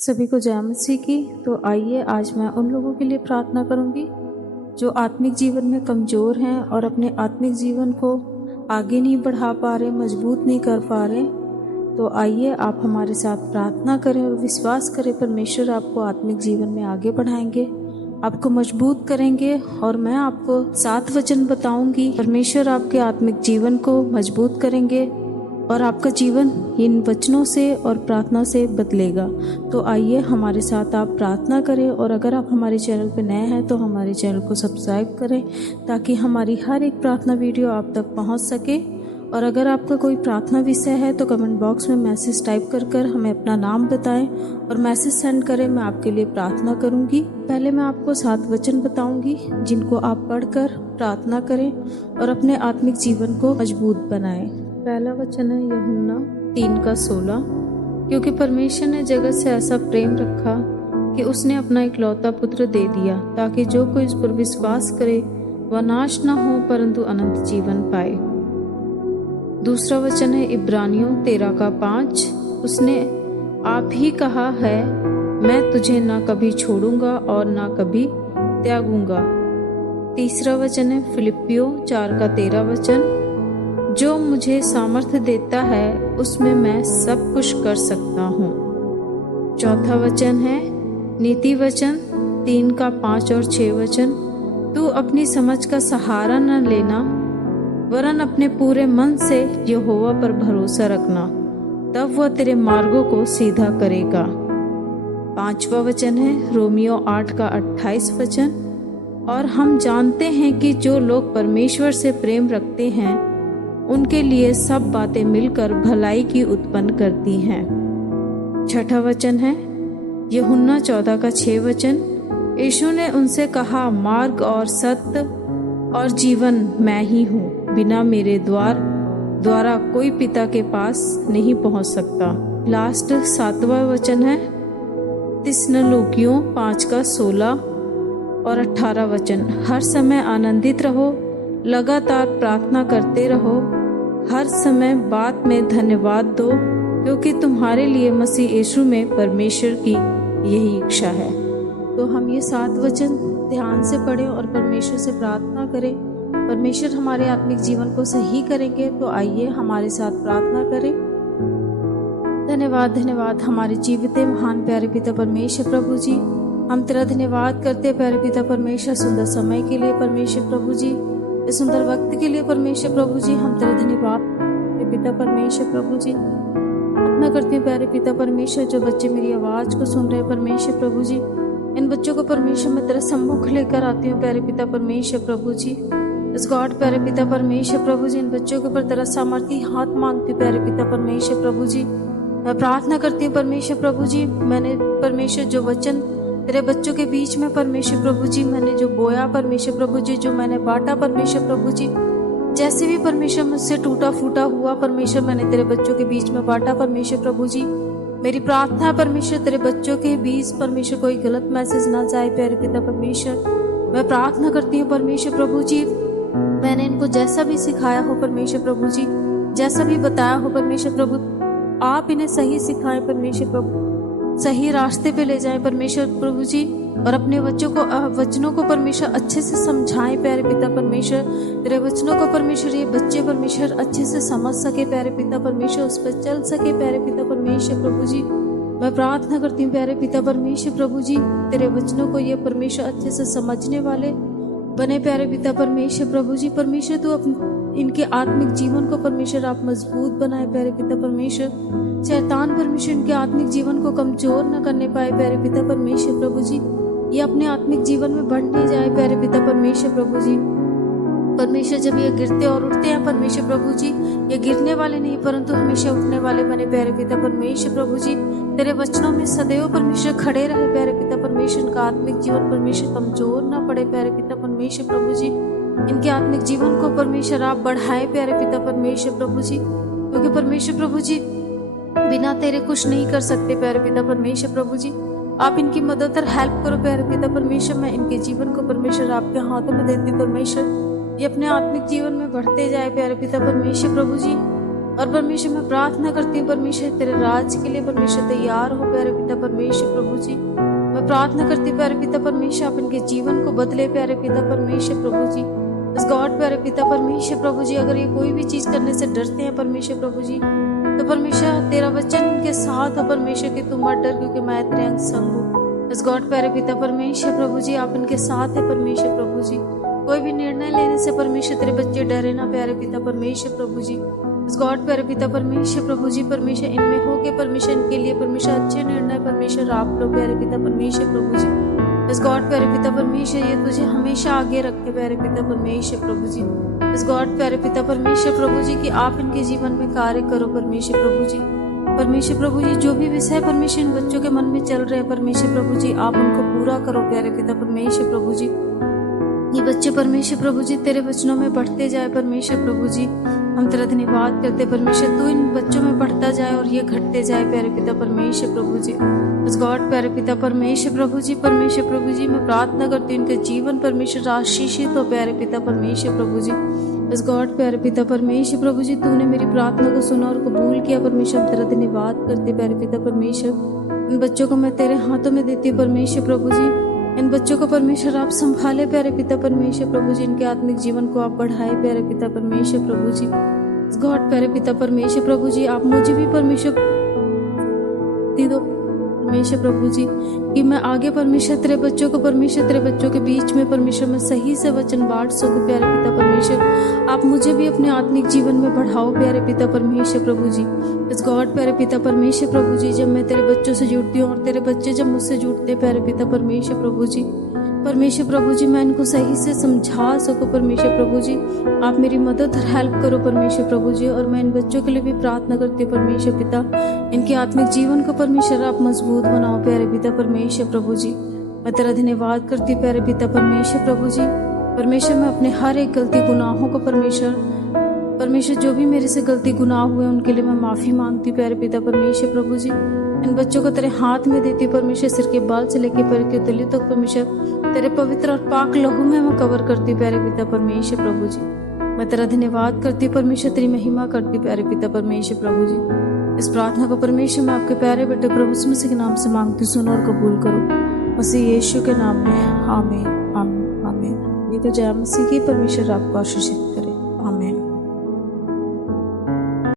सभी को जय मसीह की। तो आइए आज मैं उन लोगों के लिए प्रार्थना करूंगी जो आत्मिक जीवन में कमज़ोर हैं और अपने आत्मिक जीवन को आगे नहीं बढ़ा पा रहे, मजबूत नहीं कर पा रहे। तो आइए आप हमारे साथ प्रार्थना करें और विश्वास करें परमेश्वर आपको आत्मिक जीवन में आगे बढ़ाएंगे, आपको मजबूत करेंगे। और मैं आपको 7 वचन बताऊंगी, परमेश्वर आपके आत्मिक जीवन को मजबूत करेंगे और आपका जीवन इन वचनों से और प्रार्थना से बदलेगा। तो आइए हमारे साथ आप प्रार्थना करें। और अगर आप हमारे चैनल पर नए हैं तो हमारे चैनल को सब्सक्राइब करें ताकि हमारी हर एक प्रार्थना वीडियो आप तक पहुंच सके। और अगर आपका कोई प्रार्थना विषय है तो कमेंट बॉक्स में मैसेज टाइप कर हमें अपना नाम बताएं और मैसेज सेंड करें, मैं आपके लिए प्रार्थना करूंगी। पहले मैं आपको 7 वचन बताऊंगी जिनको आप पढ़कर प्रार्थना करें और अपने आत्मिक जीवन को मजबूत बनाएं। पहला वचन है यूहन्ना 3:16, क्योंकि परमेश्वर ने जगत से ऐसा प्रेम रखा कि उसने अपना इकलौता पुत्र दे दिया ताकि जो कोई इस पर विश्वास करे वह नाश न हो परंतु अनंत जीवन पाए। दूसरा वचन है इब्रानियों 13:5, उसने आप ही कहा है मैं तुझे ना कभी छोड़ूंगा और ना कभी त्यागूंगा। तीसरा वचन है फिलिप्पियों 4:13 वचन, जो मुझे सामर्थ्य देता है उसमें मैं सब कुछ कर सकता हूँ। चौथा वचन है नीति वचन 3:5 और 6 वचन, तू अपनी समझ का सहारा न लेना वरन अपने पूरे मन से यहोवा पर भरोसा रखना, तब वह तेरे मार्गों को सीधा करेगा। पांचवा वचन है रोमियो 8:28 वचन, और हम जानते हैं कि जो लोग परमेश्वर से प्रेम रखते हैं उनके लिए सब बातें मिलकर भलाई की उत्पन्न करती हैं। छठा वचन है यूहन्ना 14:6 वचन, यीशु ने उनसे कहा मार्ग और सत्य और जीवन मैं ही हूँ, बिना मेरे द्वारा कोई पिता के पास नहीं पहुँच सकता। लास्ट 7वां वचन है थिस्सलुनीकियों 5:16 और 18 वचन, हर समय आनंदित रहो, लगातार प्रार्थना करते रहो, हर समय बात में धन्यवाद दो, क्योंकि तुम्हारे लिए मसीह यीशु में परमेश्वर की यही इच्छा है। तो हम ये 7 वचन ध्यान से पढ़ें और परमेश्वर से प्रार्थना करें, परमेश्वर हमारे आत्मिक जीवन को सही करेंगे। तो आइए हमारे साथ प्रार्थना करें। धन्यवाद हमारे जीवित महान प्यारे पिता परमेश्वर प्रभु जी, हम तेरा धन्यवाद करते प्यारे पिता परमेश्वर सुंदर समय के लिए, परमेश्वर प्रभु जी इस सुंदर वक्त के लिए, परमेश्वर प्रभु जी हम तेरा धन्यवाद पिता परमेश्वर प्रभु जी। अपना करते हैं प्यारे पिता परमेश्वर, जो बच्चे मेरी आवाज को सुन रहे हैं परमेश्वर प्रभु जी, इन बच्चों को परमेश्वर में तेरा सम्मुख लेकर आती हूँ प्यारे पिता परमेश्वर प्रभु जी। इस गॉड प्यारे पिता परमेश्वर प्रभु जी, इन बच्चों के ऊपर तेरा सामर्थ्य हाथ मांगती हूँ प्यारे पिता परमेश्वर प्रभु जी। मैं प्रार्थना करती हूँ परमेश्वर प्रभु जी, मैंने परमेश्वर जो वचन तेरे बच्चों के बीच में परमेश्वर प्रभु जी मैंने जो बोया परमेश्वर प्रभु जी, जो मैंने बांटा परमेश्वर प्रभु जी, जैसे भी परमेश्वर मुझसे टूटा फूटा हुआ परमेश्वर मैंने तेरे बच्चों के बीच में बांटा परमेश्वर प्रभु जी। मेरी प्रार्थना परमेश्वर तेरे बच्चों के बीच परमेश्वर कोई गलत मैसेज ना जाए प्यारे पिता परमेश्वर। मैं प्रार्थना करती हूँ परमेश्वर प्रभु जी, मैंने इनको जैसा भी सिखाया हो परमेश्वर प्रभु जी, जैसा भी बताया हो परमेश्वर प्रभु, आप इन्हें सही सिखाएं परमेश्वर प्रभु, सही रास्ते पे ले जाएं परमेश्वर प्रभु जी, और अपने वचनों को परमेश्वर अच्छे से समझाएं प्यारे पिता परमेश्वर। तेरे वचनों को परमेश्वर ये बच्चे परमेश्वर अच्छे से समझ सके प्यारे पिता परमेश्वर, उस पर चल सके प्यारे पिता परमेश्वर प्रभु जी। मैं प्रार्थना करती हूँ प्यारे पिता परमेश्वर प्रभु जी, तेरे वचनों को ये परमेश्वर अच्छे से समझने वाले बने प्यारे पिता परमेश्वर प्रभु जी। परमेश्वर तू इनके आत्मिक जीवन को परमेश्वर आप मजबूत बनाए प्यारे पिता परमेश्वर। शैतान परमेश्वर इनके आत्मिक जीवन को कमजोर न करने पाए प्यारे पिता परमेश्वर प्रभु जी, ये अपने आत्मिक जीवन में बढ़ने जाए प्यारे पिता परमेश्वर प्रभु जी। परमेश्वर जब ये गिरते और उठते हैं परमेश्वर प्रभु जी, ये गिरने वाले नहीं परंतु हमेशा उठने वाले बने प्यारे पिता परमेश्वर प्रभु जी। तेरे वचनों में सदैव परमेश्वर खड़े रहे प्यारे पिता परमेश्वर, इनका आत्मिक जीवन परमेश्वर कमजोर ना पड़े प्यारे पिता परमेश्वर प्रभु जी। इनके आत्मिक जीवन को परमेश्वर आप बढ़ाए प्यारे पिता परमेश्वर प्रभु जी, क्योंकि परमेश्वर प्रभु जी बिना तेरे कुछ नहीं कर सकते प्यारे पिता परमेश्वर प्रभु जी। आप इनकी मदद और हेल्प करो प्यारे पिता परमेश्वर। मैं इनके जीवन को परमेश्वर आपके हाथों में देती परमेश्वर, ये अपने आत्मिक जीवन में बढ़ते जाए प्यारे पिता परमेश्वर प्रभु जी। और परमेश्वर मैं प्रार्थना करती हूँ परमेश्वर तेरे राज के लिए परमेश्वर तैयार हो प्यारे पिता परमेश्वर प्रभु जी। मैं प्रार्थना करती हूँ प्यारे पिता परमेश्वर आप इनके जीवन को बदले प्यारे पिता परमेश्वर प्रभु जी। इस गॉड प्यारे पिता परमेश्वर प्रभु जी, अगर ये कोई भी चीज करने से डरते हैं परमेश्वर प्रभु जी, तो परमेश्वर तेरा वचन इनके साथ हो परमेश्वर कि तुम मत डर क्योंकि मैं तेरे अंग संग हूँ। इस गॉड प्यारे पिता परमेश्वर प्रभु जी आप इनके साथ है परमेश्वर प्रभु जी। कोई भी निर्णय लेने से परमेश्वर तेरे बच्चे डरे ना प्यारे पिता परमेश्वर प्रभु जी। इस गॉड प्यारे पिता परमेश्वर प्रभु जी, परमेश्वर इनमें हो के परमेश्वर इनके लिए परमेश्वर अच्छे निर्णय परमेश्वर आप लो प्यारे पिता परमेश्वर प्रभु जी। इस गॉड प्यारे पिता परमेश्वर ये तुझे हमेशा आगे रखे प्यारे पिता परमेश्वर प्रभु जी। इस गॉड प्यारे पिता परमेश्वर प्रभु जी कि आप इनके जीवन में कार्य करो परमेश्वर प्रभु जी। परमेश्वर प्रभु जी जो भी विषय परमेश्वर इन बच्चों के मन में चल रहे हैं परमेश्वर प्रभु जी आप उनको पूरा करो प्यारे पिता परमेश्वर प्रभु जी। ये बच्चे परमेश्वर प्रभु जी तेरे वचनों में बढ़ते जाए परमेश्वर प्रभु जी। हम तेरा धन्यवाद करते परमेश्वर तू इन बच्चों में बढ़ता जाए और ये घटते जाए प्यारे पिता परमेश्वर प्रभु जी। इस गॉड प्यारे पिता परमेश्वर प्रभु जी मैं प्रार्थना करती हूँ इनके जीवन परमेश्वर आशीषित हो प्यारे पिता परमेश्वर प्रभु जी। इस गॉड प्यारे पिता परमेश्वर प्रभु जी तूने मेरी प्रार्थना को सुना और कबूल किया परमेश्वर। हम तेरा धन्यवाद करते प्यारे पिता परमेश्वर। इन बच्चों को मैं तेरे हाथों में देती हूँ परमेश्वर प्रभु जी। इन बच्चों को परमेश्वर आप संभाले प्यारे पिता परमेश्वर प्रभु जी। इनके आत्मिक जीवन को आप बढ़ाए प्यारे पिता परमेश्वर प्रभु जी। गॉड प्यारे पिता परमेश्वर प्रभु जी आप मुझे भी परमेश्वर दे दो परमेश्वर प्रभु जी कि मैं आगे परमेश्वर तेरे बच्चों को परमेश्वर तेरे बच्चों के बीच में परमेश्वर मैं सही से वचन बांट सकूं प्यारे पिता परमेश्वर। आप मुझे भी अपने आत्मिक जीवन में बढ़ाओ प्यारे पिता परमेश्वर प्रभु जी। इस गॉड प्यारे पिता परमेश्वर प्रभु जी जब मैं तेरे बच्चों से जुड़ती हूँ और तेरे बच्चे जब मुझसे जुड़ते प्यारे पिता परमेश्वर प्रभु जी, परमेश्वर प्रभु जी मैं इनको सही से समझा सकूं परमेश्वर प्रभु जी। आप मेरी मदद और हेल्प करो परमेश्वर प्रभु जी। और मैं इन बच्चों के लिए भी प्रार्थना करती हूँ परमेश्वर पिता इनके आत्मिक जीवन को परमेश्वर आप मजबूत बनाओ प्यारे पिता परमेश्वर प्रभु जी। मैं तेरा धन्यवाद करती हूँ प्यारे पिता परमेश्वर प्रभु जी। परमेश्वर मैं अपने हर एक गलती गुनाहों को परमेश्वर जो भी मेरे से गलती गुनाह हुए उनके लिए मैं माफी मांगती हूँ प्यारे पिता परमेश्वर प्रभु जी। इन बच्चों को तेरे हाथ में देती हूँ परमेश्वर, सिर के बाल से लेकर पैर की तली तक परमेश्वर तेरे पवित्र और पाक लहू में मैं कवर करती हूँ प्यारे पिता परमेश्वर प्रभु जी। मैं तेरा धन्यवाद करती हूँ परमेश्वर, तेरी महिमा करती हूँ प्यारे पिता परमेश्वर प्रभु जी। इस प्रार्थना को परमेश्वर मैं आपके प्यारे बेटे प्रभु यीशु मसीह के नाम से मांगती हूँ, सुनो और कबूल करो मसीह यीशु के नाम में। आमीन आमीन आमीन। ये तो जय मसीह की। परमेश्वर आपको आशीष